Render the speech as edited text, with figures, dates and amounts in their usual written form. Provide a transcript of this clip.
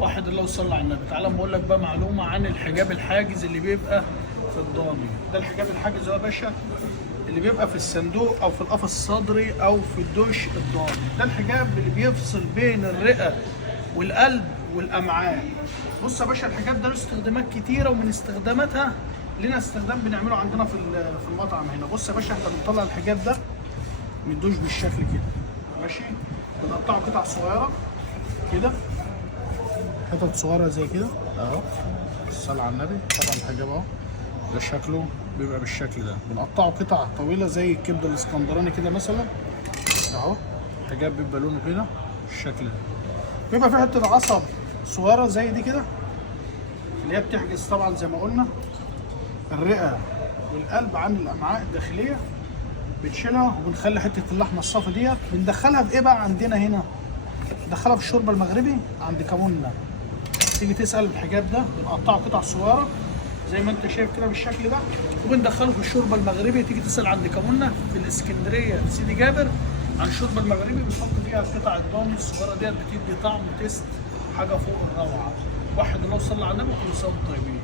واحد الله يصلي على النبي. تعالى اما اقول لك بقى معلومه عن الحجاب الحاجز اللي بيبقى في الضاني. ده الحجاب الحاجز يا باشا اللي بيبقى في الصندوق او في القفص الصدري او في الدوش الضاني. ده الحجاب اللي بيفصل بين الرئه والقلب والامعاء. بص يا باشا، الحجاب ده له استخدامات كتيره، ومن استخداماتها لنا استخدام بنعمله عندنا في المطعم هنا. بص يا باشا، احنا بنطلع الحجاب ده من الدوش بالشكل كده ماشي، بنقطعه قطع صغيره كده، حتت صغيره زي كده اهو. الصلاة على النبي. طبعا الحجاب اهو ده شكله بيبقى بالشكل ده. بنقطعه قطع طويله زي الكبده الاسكندراني كده مثلا اهو. الحجاب بيبقى لونه كده بالشكل ده. بيبقى في حته عصب صغيره زي دي كده اللي هي بتحجز طبعا زي ما قلنا الرئه والقلب عن الامعاء الداخليه. بنشيلها وبنخلي حته اللحمه الصافي ديت بندخلها في ايه بقى عندنا هنا؟ ندخلها في الشوربه المغربي عند كموننا. تيجي تسال الحجاب ده بنقطعه قطع صغيره زي ما انت شايف كده بالشكل ده، وبندخله في الشوربه المغربي. تيجي تسال عند كموننا في الاسكندريه سيدي جابر عن الشوربه المغربي، بنحط فيها قطع الضاني الصغيره ديت، بتدي طعم وتيست حاجه فوق الروعه. واحد الله يصلي على النبي وكل سنه وانتم طيبين.